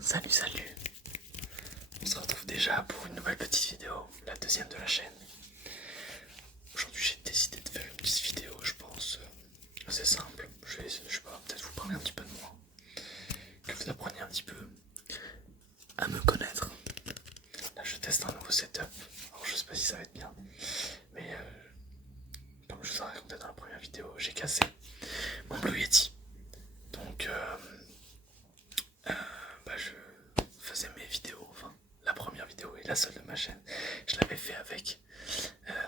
Salut, on se retrouve déjà pour une nouvelle petite vidéo, la deuxième de la chaîne. Aujourd'hui j'ai décidé de faire une petite vidéo, je pense, assez simple. Je sais pas, peut-être vous parler un petit peu de moi, que vous appreniez un petit peu à me connaître. Là je teste un nouveau setup, alors je sais pas si ça va être bien, mais comme je vous ai raconté dans la première vidéo, j'ai cassé mon Blue Yeti. Donc je faisais mes vidéos, enfin la première vidéo et la seule de ma chaîne, je l'avais fait avec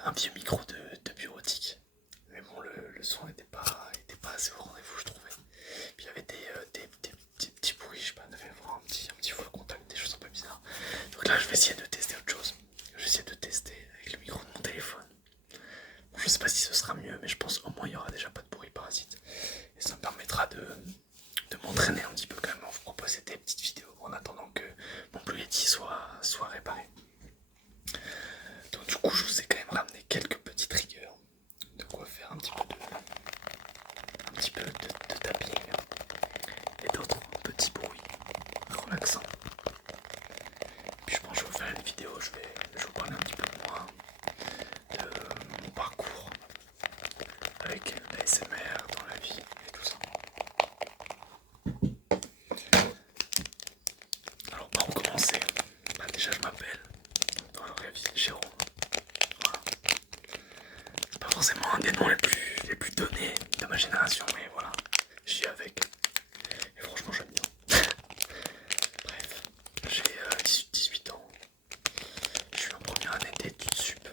un vieux micro de bureautique. Mais bon, le son était pas assez au rendez-vous, je trouvais. Puis il y avait des petits bruits, je sais pas, on avait vraiment un petit full contact, des choses un peu bizarres. Donc là, je vais essayer de tester autre chose. Je vais essayer de tester avec le micro de mon téléphone. Bon, je sais pas si ce sera mieux, mais je pense au moins il y aura déjà pas de bruit parasite. Et ça me permettra de m'entraîner un petit peu quand même en vous proposer des petites vidéos en attendant que mon Blue Yeti soit réparé. Donc du coup, je vous ai quand même ramené quelques petits triggers, de quoi faire un petit peu de tapping et d'autres petits bruits relaxants. Puis je pense que je vais vous faire une vidéo, je vais vous parler un petit peu de moi, de mon parcours avec l'ASMR dans la vie et tout ça. Alors pour commencer, déjà je m'appelle dans la vraie vie Jérôme. Voilà. C'est pas forcément un des noms les plus donnés de ma génération, mais voilà, j'y vais avec. Et franchement j'aime bien. Bref, j'ai 18 ans. Je suis en première année d'études sup.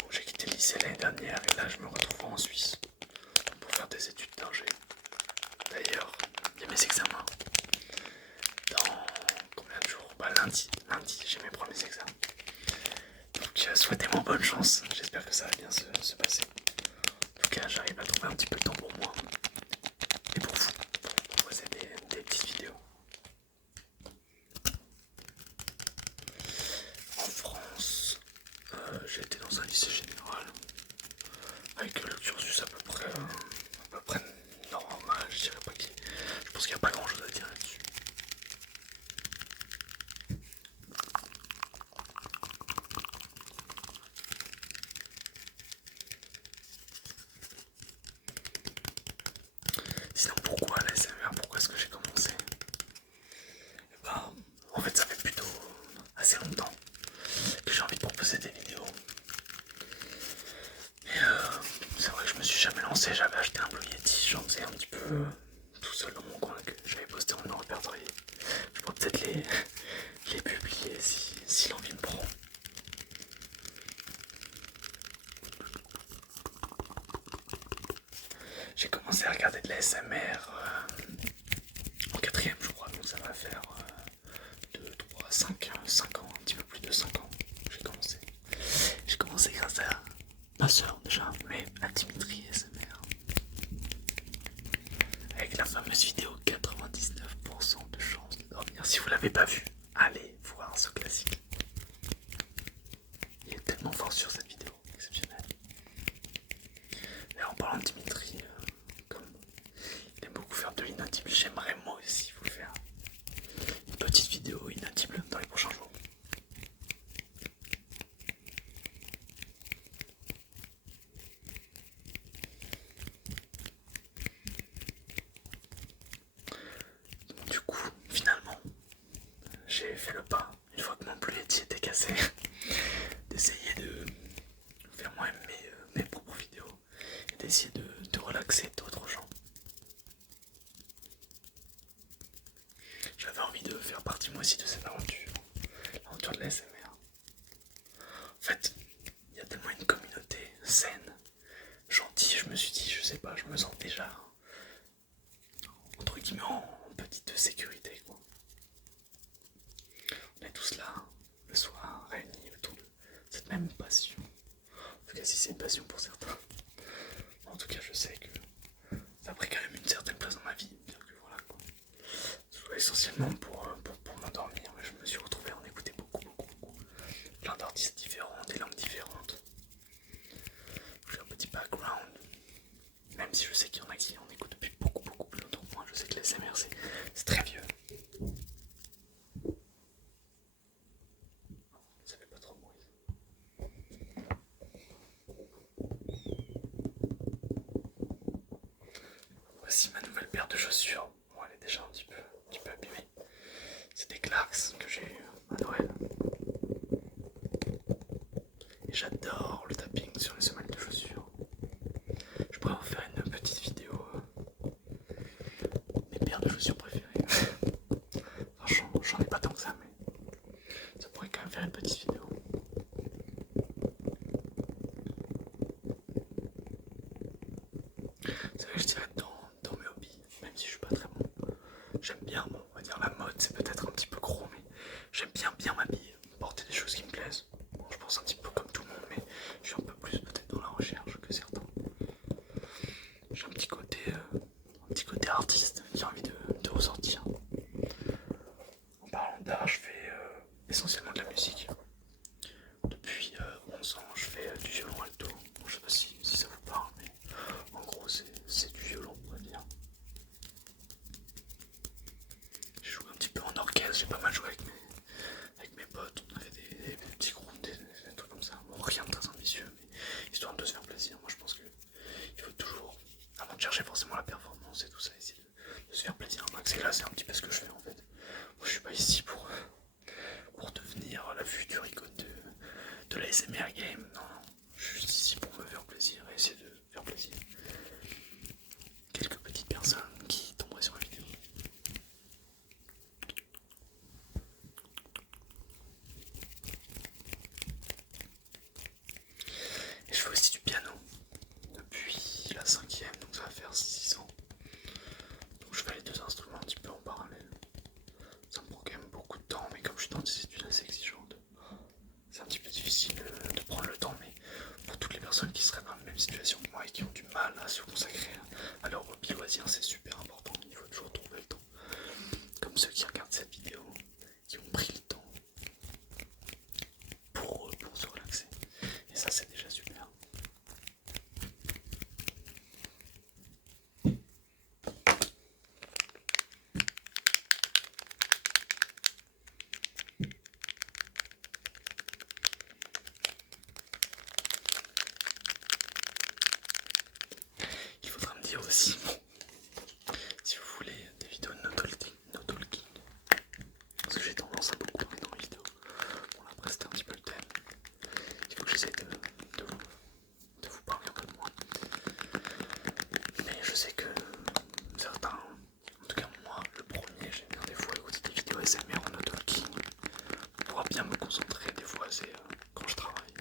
Donc j'ai quitté le lycée l'année dernière et là je me retrouve en Suisse pour faire des études d'ingé. D'ailleurs, il y a mes examens. Dans combien de jours? Lundi j'ai mes premiers examens. Donc souhaitez-moi bonne chance, j'espère que ça va bien se passer. En tout cas j'arrive à trouver un petit peu de temps pour moi et pour vous, pour vous proposer des petites vidéos. En France, j'ai été dans un lycée général avec le cursus à peu près normal, je dirais pas qu'il. Je pense qu'il n'y a pas grand chose à dire là-dessus. Sinon pourquoi la SMR? Pourquoi est-ce que j'ai commencé? Et bah, en fait ça fait plutôt assez longtemps que j'ai envie de proposer des vidéos. Mais c'est vrai que je me suis jamais lancé, j'avais acheté un Blue Yeti, j'en faisais un petit peu tout seul dans mon coin que j'avais posté en non répertorié. Je pourrais peut-être les publier si l'envie me prend. J'ai commencé à regarder de la SMR en quatrième je crois, donc ça va faire 2, 3, 5 ans, un petit peu plus de 5 ans que j'ai commencé. J'ai commencé grâce à ma soeur déjà, mais à Dimitri SMR. Avec la fameuse vidéo 99% de chance de dormir. Si vous l'avez pas vu, allez voir ce classique. Il est tellement fort sur cette vidéo, exceptionnel. Et en parlant de Dimitri, comme il aime beaucoup faire de l'inaudible, j'aimerais moi aussi vous faire une petite vidéo inaudible dans les prochains jours. Du coup, finalement, j'ai fait le pas, une fois que mon Blue Yeti était cassé, d'essayer de faire moi-même mes propres vidéos et d'essayer de relaxer d'autres gens. J'avais envie de faire partie moi aussi de cette aventure, l'aventure de la SMR. En fait, il y a tellement une communauté saine, gentille, je me suis dit, je sais pas, je me sens déjà entre guillemets en petite sécurité quoi. On est tous là, le soir, réunis autour de cette même passion. En tout cas si c'est une passion pour certains. En tout cas je sais que ça a pris quand même une certaine place dans ma vie, bien que voilà quoi. Soit essentiellement pour m'endormir, mais je me suis retrouvé à en écouter beaucoup. Plein d'artistes différents, des langues différentes. J'ai un petit background. Même si je sais qu'il y en a qui en écoutent depuis beaucoup plus longtemps que moi, je sais que les SMR c'est très vieux. de chaussures. Bon, elle est déjà un petit peu abîmée. C'est des Clarks que j'ai eu à Noël. Et j'adore le tapping sur les semelles de chaussures. Je pourrais vous faire une petite vidéo. Mes paires de chaussures préférées. Enfin, j'en ai pas tant que ça, mais ça pourrait quand même faire une petite vidéo. C'est vrai que je dirais dans mes hobbies, même si je suis pas très bon. J'aime bien, bon, on va dire la mode, c'est peut-être un petit peu gros, mais j'aime bien m'habiller, porter des choses qui me plaisent. Bon, je pense un petit peu comme tout le monde, mais je suis un peu plus peut-être dans la recherche que certains. J'ai un petit côté artiste, j'ai envie de ressortir. En parlant d'art, je fais essentiellement de la musique. Depuis 11 ans, je fais du violon alto. Bon, je sais pas si ça vous parle, mais en gros, c'est du violon, on va dire. J'ai joué un petit peu en orchestre, j'ai pas mal joué avec mes potes. On a fait des petits groupes, des trucs comme ça. Bon, rien de très ambitieux, mais histoire de se faire plaisir. Moi, je pense qu'il faut toujours, avant de chercher forcément la performance et tout ça, essayer de se faire plaisir un max. Et là, c'est un petit peu ce que je fais en fait. Moi, je suis pas ici pour devenir la future icône de la SMR game. Non, je suis juste ici pour me faire plaisir et essayer de faire plaisir quelques petites personnes qui tomberaient sur la vidéo. Et je fais aussi du piano depuis la 5ème, donc ça va faire 6 ans. Donc je fais les deux instruments un petit peu en parallèle. Ça me prend quand même beaucoup de temps, mais comme je suis dans des études assez exigeantes, c'est un petit peu difficile de prendre le temps, mais pour toutes les personnes qui seraient dans la même situation que moi et qui ont du mal à se consacrer à leur hobby loisir, c'est super important. Il faut toujours trouver le temps. Comme ceux qui regardent cette vidéo, qui ont pris le temps pour se relaxer. Et ça, c'est déjà super. Il faudra me dire aussi, bon, si vous voulez des vidéos de no talking, parce que j'ai tendance à beaucoup parler dans mes vidéos. Bon, là, après, c'était un petit peu le thème. Il faut que j'essaie de vous parler un peu de moi. Mais je sais que certains, en tout cas moi, le premier, j'aime bien des fois écouter des vidéos SMR en no talking pour pouvoir bien me concentrer. Des fois, c'est quand je travaille.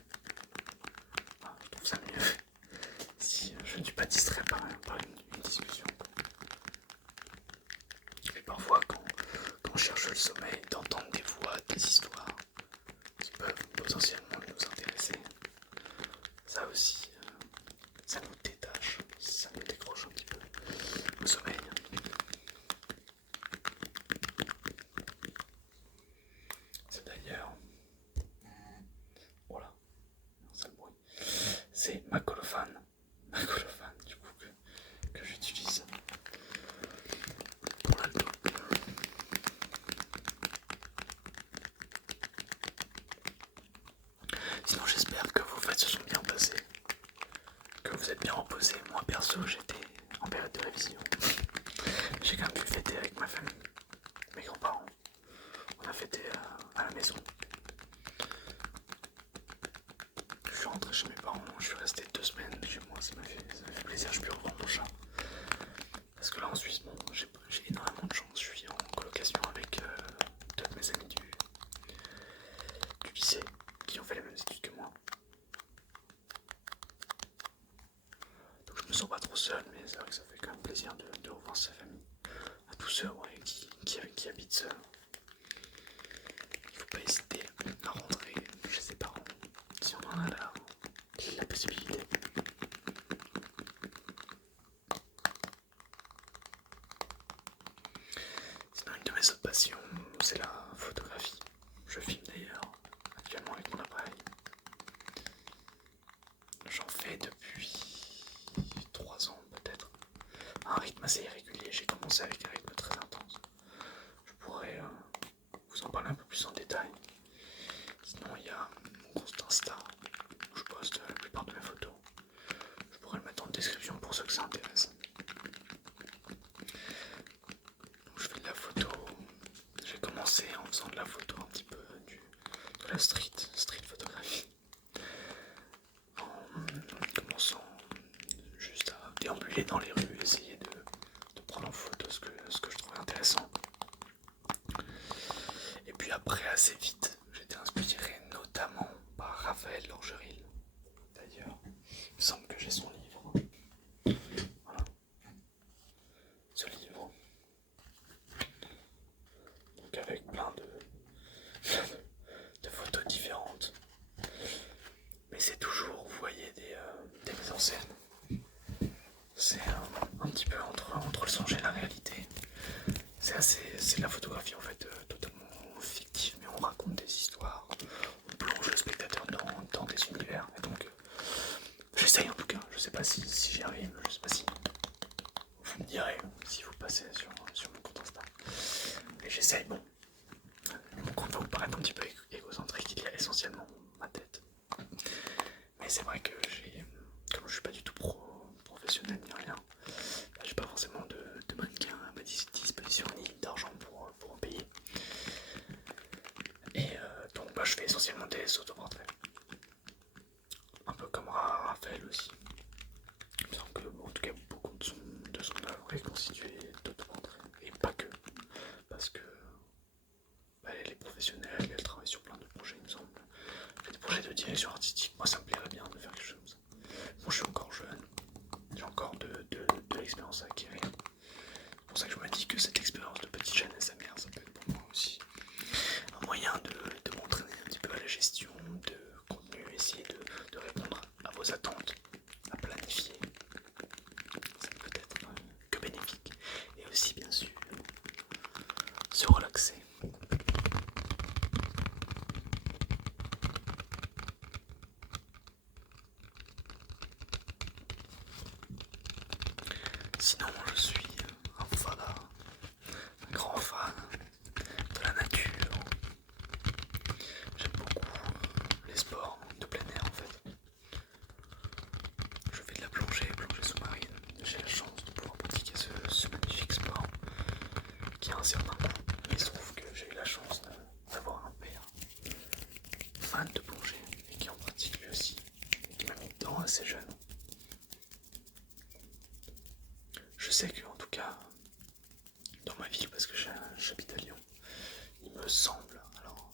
Enfin, je trouve ça mieux si je ne suis pas distrait par une discussion. Et parfois, quand on cherche le sommeil, d'entendre des voix, des histoires qui peuvent potentiellement nous intéresser, ça aussi, ça nous détache, ça nous décroche un petit peu au sommeil. C'est d'ailleurs, voilà, c'est le bruit, c'est ma colophane du coup que j'utilise pour l'alto. Sinon j'espère que vos fêtes se sont bien passées, que vous êtes bien reposés. Moi perso j'étais en période de révision. J'ai quand même pu fêter avec ma famille, mes grands-parents. On a fêté à la maison. Je suis rentré chez mes parents, je suis resté 2 semaines chez moi, ça m'a fait plaisir, je peux revoir mon chat. Parce que là en Suisse, bon, j'ai énormément de chance, je suis en colocation avec deux de mes amis du lycée qui ont fait les mêmes études que moi. Donc je me sens pas trop seul, mais c'est vrai que ça fait quand même plaisir de revoir sa famille. À tous ceux ouais, qui habitent seuls. Il faut pas hésiter à rentrer chez ses parents si on en a la possibilité. Sinon, une de mes autres passions, c'est la photographie. Je filme d'ailleurs actuellement avec mon appareil. J'en fais depuis 3 ans peut-être. Un rythme assez irrégulier, j'ai commencé avec un rythme très intense. Je pourrais vous en parler un peu plus en détail. Sinon il y a mon compte Insta où je poste la plupart de mes photos. Je pourrais le mettre en description pour ceux que ça intéresse. Après, assez vite, j'ai été inspiré notamment par Raphaël Lorgeril. D'ailleurs, il me semble que j'ai son livre. Voilà, ce livre. Donc avec plein de photos différentes. Mais c'est toujours, vous voyez, des mises en scène. C'est un petit peu entre le songe et la réalité. C'est de la photographie en fait totalement fictive, mais on raconte des histoires, on plonge le spectateur dans des univers. Et donc j'essaye en tout cas, je sais pas si j'y arrive, je sais pas si vous me direz si vous passez sur mon compte Insta. Mais j'essaye, bon. Mon compte va vous paraître un petit peu égocentrique, il y a essentiellement ma tête. Mais c'est vrai que comme je suis pas du tout professionnel ni rien, j'ai pas forcément de mannequin à ma disposition ni d'argent pour en payer. Et donc je fais essentiellement des autoportraits. Un peu comme Raphaël aussi. Il me semble que en tout cas beaucoup de son œuvre est constituée d'autoportraits. Et pas que. Parce que elle est professionnelle, elle travaille sur plein de projets il me semble. Elle fait des projets de direction artistique. Moi ça me plairait bien de faire quelque chose comme ça. Moi je suis encore jeune. J'ai encore de l'expérience à acquérir. C'est pour ça que je me dis que cette expérience de petite chaîne SMR, ça peut être pour moi aussi un moyen de m'entraîner un petit peu à la gestion de contenu, essayer de répondre à vos attentes, à planifier. Ça ne peut être que bénéfique. Et aussi, bien sûr, se relaxer. Sinon, je suis un fada, un grand fan de la nature. J'aime beaucoup les sports de plein air en fait. Je fais de la plongée sous-marine. J'ai la chance de pouvoir pratiquer ce magnifique sport qui a un certain coût. Il se trouve que j'ai eu la chance d'avoir un père fan de plongée et qui en pratique lui aussi. Et qui m'a mis dedans assez jeune. Je sais que en tout cas dans ma ville, parce que j'habite à Lyon, il me semble, alors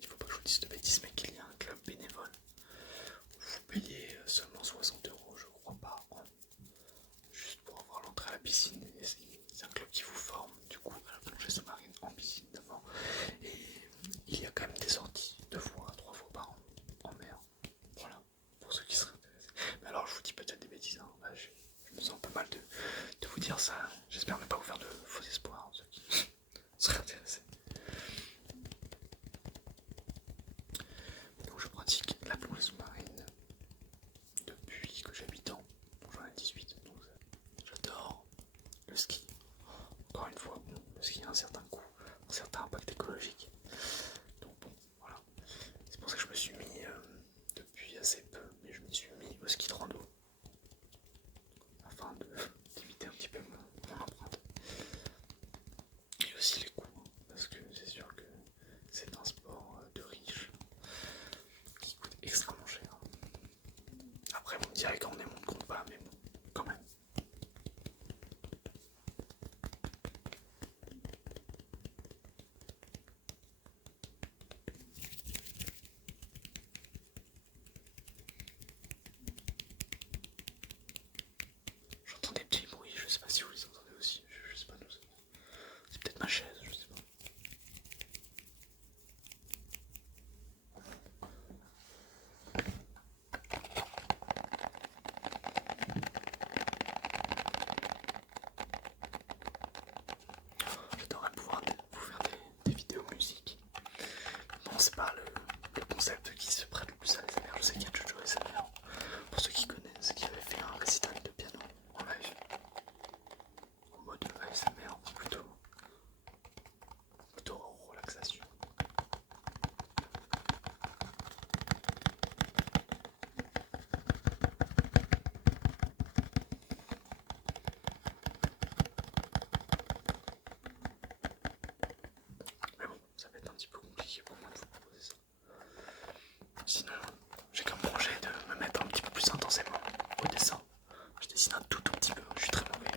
il faut pas que je vous dise de bêtises, mais qu'il y a un club bénévole où vous payez seulement 60 euros, je crois, par an, juste pour avoir l'entrée à la piscine. Et c'est un club qui vous forme du coup à la plongée sous-marine en piscine d'abord. Et il y a quand même des sorties 2 fois, 3 fois par an en mer. Voilà, pour ceux qui seraient intéressés. Mais alors je vous dis peut-être des bêtises, hein. Je me sens pas mal de vous dire ça. J'espère ne pas vous faire de faux espoirs, ceux qui seraient intéressés. Donc je pratique la plongée sous-marine depuis que j'ai 8 ans. Donc j'en ai 18. Donc j'adore le ski. Encore une fois, bon, le ski a un certain coût, un certain impact écologique. Donc bon, voilà. C'est pour ça que je me suis mis depuis assez peu, mais je m'y suis mis au ski de rando. Afin d'éviter un petit peu mon empreinte. Et aussi les coûts, parce que c'est sûr que c'est un sport de riche qui coûte extrêmement cher. Après, vous me direz qu'on est mon compte pas, mais bon, quand même. J'entends des petits bruits, je sais pas si vous les entendez aussi, je sais pas d'où ça vient. C'est peut-être ma chaise, je sais pas. J'adorerais pouvoir vous faire des vidéos musique. Bon, c'est pas le concept qui se prête le plus à l'ASMR. Je sais qu'il y a Jojo ASMR, pour ceux qui connaissent, qui avait fait un récital de piano en live. En mode ASMR, plutôt relaxation. Mais bon, ça va être un petit peu compliqué pour moi de vous proposer ça. Sinon, j'ai comme projet de me mettre un petit peu plus intensément au dessin. Je dessine un tout petit peu, je suis très mauvais.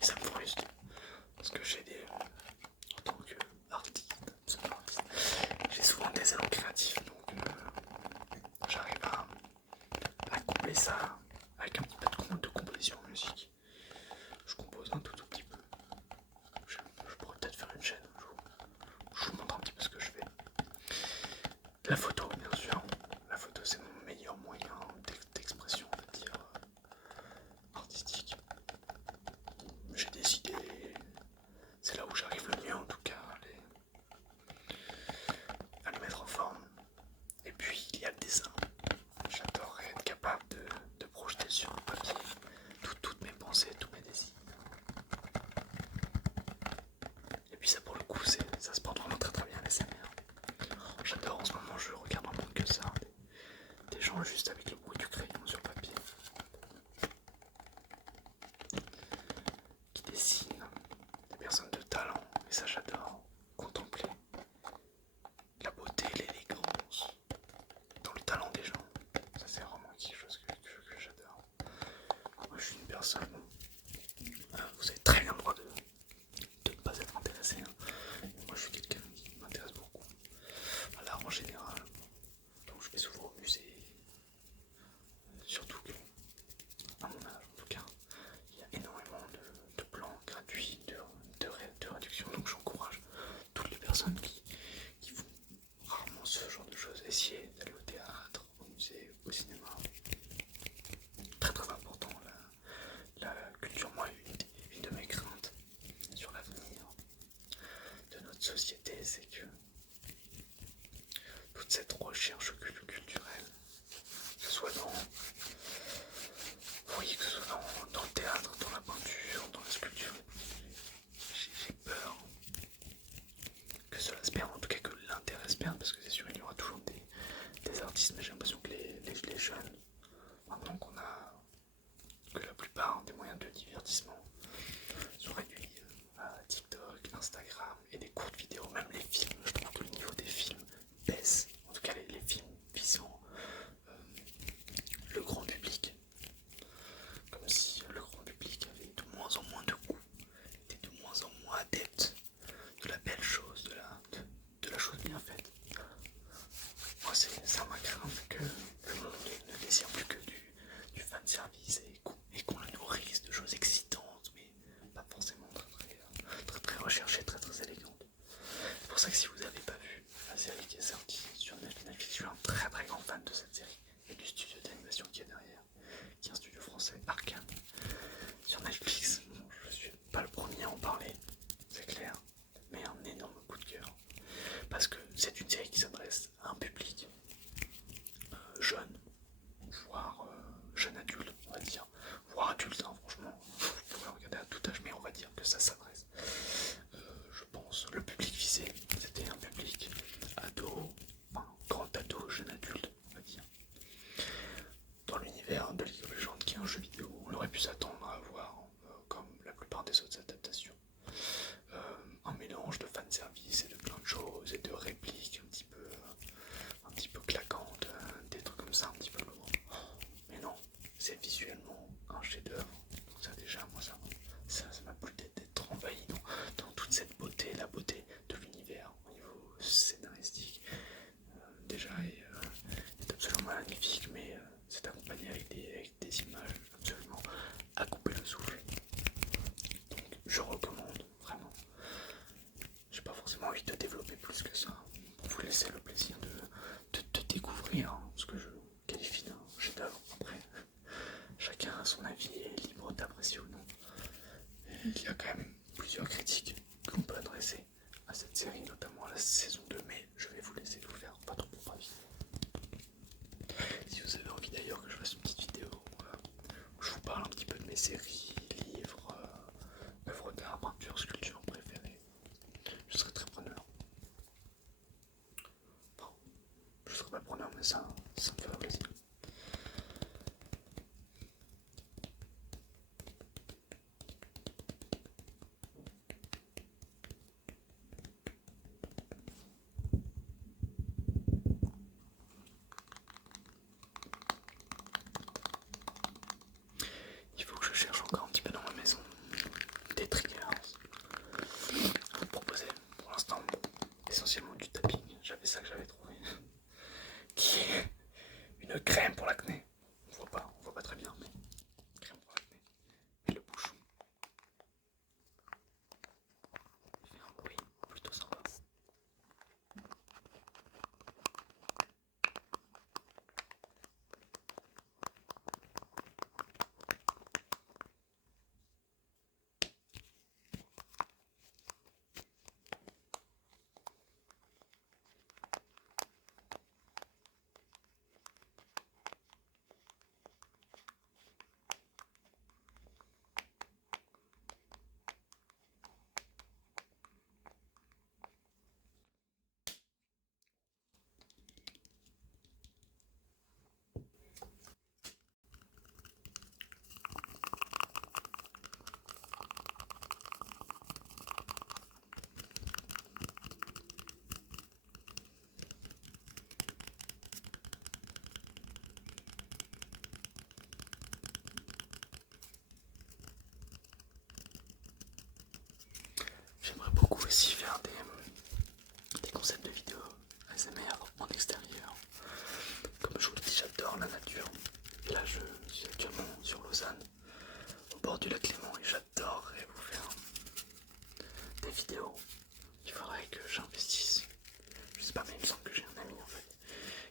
Et ça me frustre. Parce que j'ai en tant qu'artiste, absolument cette recherche culturelle, que ce soit dans, oui, que ce soit dans le théâtre, dans la peinture, dans la sculpture. J'ai peur que cela se perde, en tout cas que l'intérêt se perde, parce que c'est sûr il y aura toujours des artistes, mais j'ai l'impression que les jeunes, maintenant qu'on a que la plupart des moyens de divertissement sont réduits à TikTok, Instagram et des courtes vidéos, même les films, je trouve que le niveau des films baisse, en tout cas les films visant le grand public, comme si le grand public avait de moins en moins de goût, était de moins en moins adepte de la belle chose, de la chose bien faite. Moi, c'est ça ma crainte que le monde ne désire plus que du fanservice et qu'on le nourrisse de choses excitantes, mais pas forcément très recherchées, très élégantes. C'est pour ça que si vous n'avez pas vu la série qui est sortie sur Netflix, je suis un très grand fan de cette série et du studio d'animation qui est derrière, qui est un studio français, Arcane. Sur Netflix, bon, je suis pas le premier à en parler, c'est clair, mais un énorme coup de cœur. Parce que c'est une série qui s'adresse à un public jeune, voire jeune adulte, on va dire, voire adulte, hein, franchement, vous pouvez regarder à tout âge, mais on va dire que ça s'adresse. Je pense, le public visé, c'était un public ado, enfin, grand ado, jeune adulte, on va dire. Dans l'univers de League of Legends, qui est un jeu vidéo, on aurait pu s'attendre à avoir, comme la plupart des autres adaptations, un mélange de fanservice et de plein de choses et de répliques un petit peu claquantes, des trucs comme ça un petit peu lourds. Mais non, c'est visuellement un chef-d'œuvre. Donc ça déjà, moi ça m'a plu d'être envahi dans toute cette beauté, la beauté de l'univers au niveau scénaristique. Déjà est absolument magnifique, mais c'est accompagné avec des images absolument à couper le souffle. Donc je recommande vraiment. J'ai pas forcément envie de développer plus que ça pour vous laisser le plaisir de découvrir ce que je qualifie d'un chef-d'œuvre. Après, chacun a son avis et est libre d'apprécier ou non. Et il y a quand même plusieurs critiques qu'on peut adresser à cette série, notamment à la saison 2, mais je vais vous laisser vous faire votre propre avis. Si vous avez envie d'ailleurs que je fasse une petite vidéo où je vous parle un petit peu de mes séries, livres, œuvres d'art, peinture, sculpture préférées, je serais très preneur. Enfin, je serais pas preneur, mais ça me ferait plaisir. Il faut que je cherche encore un petit peu dans ma maison des triggers à vous proposer. Pour l'instant, essentiellement du tapping. J'avais ça que j'avais trouvé. Qui est une crème pour l'acné. On voit pas très bien, mais crème pour l'acné. Et le bouchon, il fait un bruit plutôt sympa. J'aimerais beaucoup aussi faire des concepts de vidéos ASMR en extérieur. Comme je vous le dis, j'adore la nature. Et là, je suis actuellement sur Lausanne, au bord du lac Léman, et j'adorerais vous faire des vidéos. Il faudrait que j'investisse. Je sais pas, mais il me semble que j'ai un ami en fait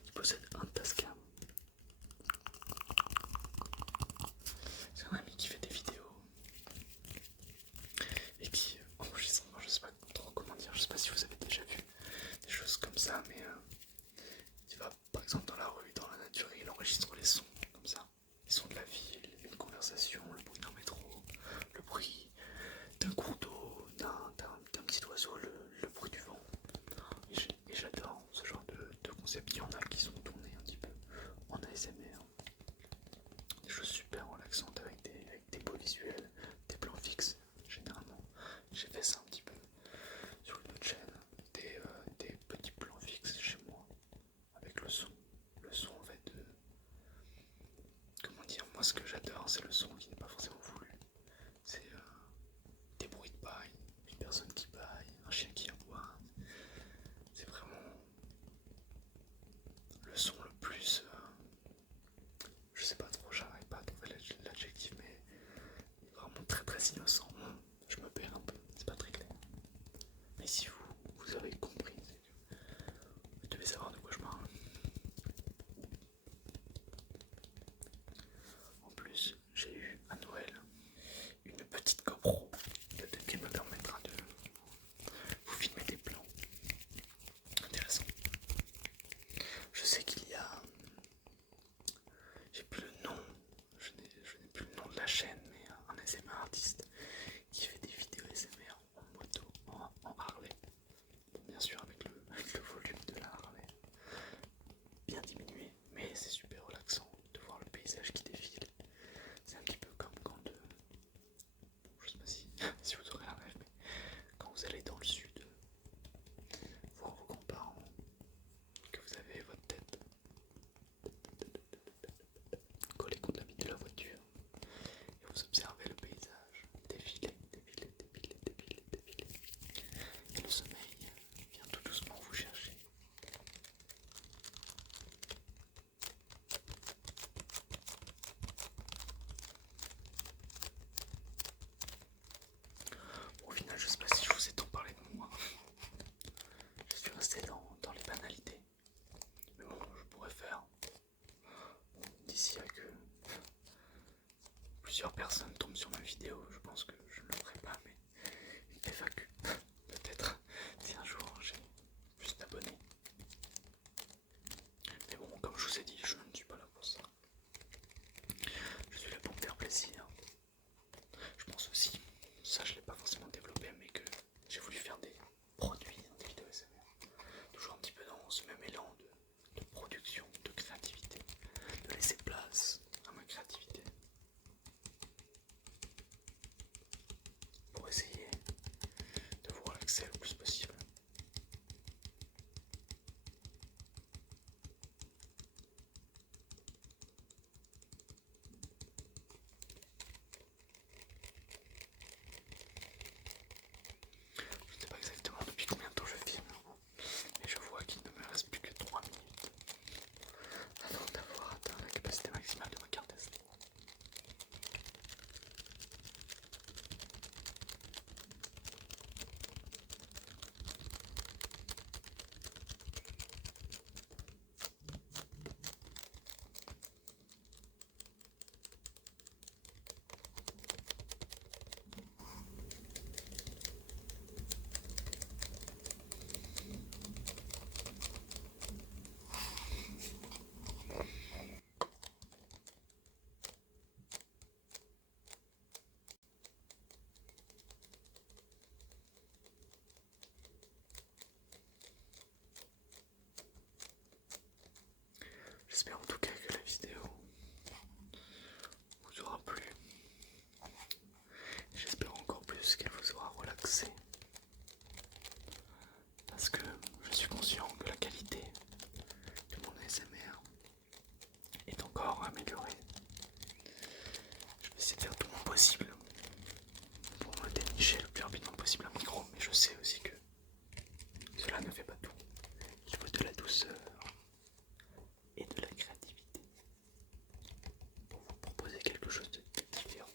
qui possède un Tascam. C'est un ami qui fait des vidéos et qui enregistre. Je sais pas trop comment dire. Je sais pas si vous avez déjà vu des choses comme ça, mais j'ai fait ça un petit peu sur une autre chaîne, des petits plans fixes chez moi avec le son. Le son en fait, comment dire, moi ce que j'adore c'est le son qui n'est pas forcément voulu. C'est des bruits de paille, une personne qui baille, un chien qui aboie. C'est vraiment le son le plus, je sais pas trop, j'arrive pas à trouver l'adjectif, mais vraiment très très innocent. Je me perds un peu, c'est pas très clair. Mais si vous avez compris, vous devez savoir de quoi je parle. En plus, j'ai eu à Noël une petite GoPro, peut-être qui me permettra de vous filmer des plans intéressants. Je sais qu'il y a, j'ai plus le nom, je n'ai plus le nom de la chaîne, mais un ASMR artiste qui fait des vidéos ASMR en moto, en Harley. Bon, bien sûr avec le volume de la Harley bien diminué, mais c'est super relaxant de voir le paysage qui défile. C'est un petit peu comme quand, je sais pas si vous aurez un rêve, mais quand vous allez dans le sud, voir vos grands-parents, que vous avez votre tête collée contre la vitre de la voiture, et vous observez le paysage défiler, défiler, défiler, défiler, défiler, et le sommeil vient tout doucement vous chercher. Au final, je sais pas si je vous ai tant parlé de moi. Je suis resté dans les banalités. Mais bon, je pourrais faire, d'ici à que plusieurs personnes tombent sur ma vidéo, je pense que je ne le ferai pas, mais une FAQ, peut-être, si un jour j'ai plus d'abonnés. Mais bon, comme je vous ai dit, je ne suis pas là pour ça. Je suis là pour me faire plaisir. Je pense aussi, ça je ne l'ai pas forcément développé, mais que j'ai voulu faire des produits, des vidéos ASMR. Toujours un petit peu dans ce même élan de production, de créativité, de laisser place à ma créativité. Pour essayer de vous relaxer le plus possible. Je ne sais pas exactement depuis combien de temps je filme, mais je vois qu'il ne me reste plus que 3 minutes avant d'avoir atteint la capacité maximale de ma carte SD. J'espère en tout cas que la vidéo vous aura plu. J'espère encore plus qu'elle vous aura relaxé. Parce que je suis conscient que la qualité de mon ASMR est encore améliorée. Je vais essayer de faire tout mon possible pour me dénicher le plus rapidement possible un micro, mais je sais aussi que cela ne fait pas tout. Il faut de la douceur et de la créativité pour vous proposer quelque chose de différent,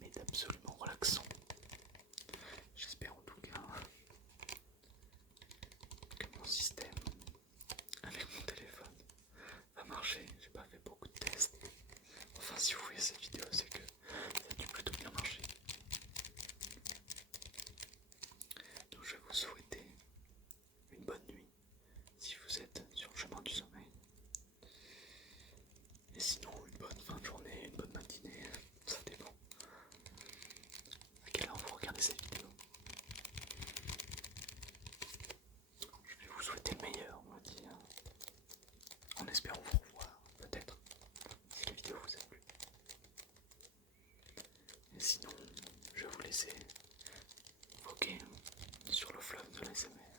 mais d'absolument relaxant. J'espère en tout cas que mon système avec mon téléphone va marcher. J'ai pas fait beaucoup de tests. Enfin, si vous voyez cette vidéo, c'est que ça a dû plutôt bien marcher. Donc je vais vous souhaiter une bonne nuit si vous êtes sur le chemin du sommeil. Et sinon, une bonne fin de journée, une bonne matinée, ça dépend à quelle heure vous regardez cette vidéo. Je vais vous souhaiter le meilleur, on va dire, en espérant vous revoir, peut-être, si la vidéo vous a plu. Et sinon, je vous laisser voguer sur le fleuve de l'ASMR.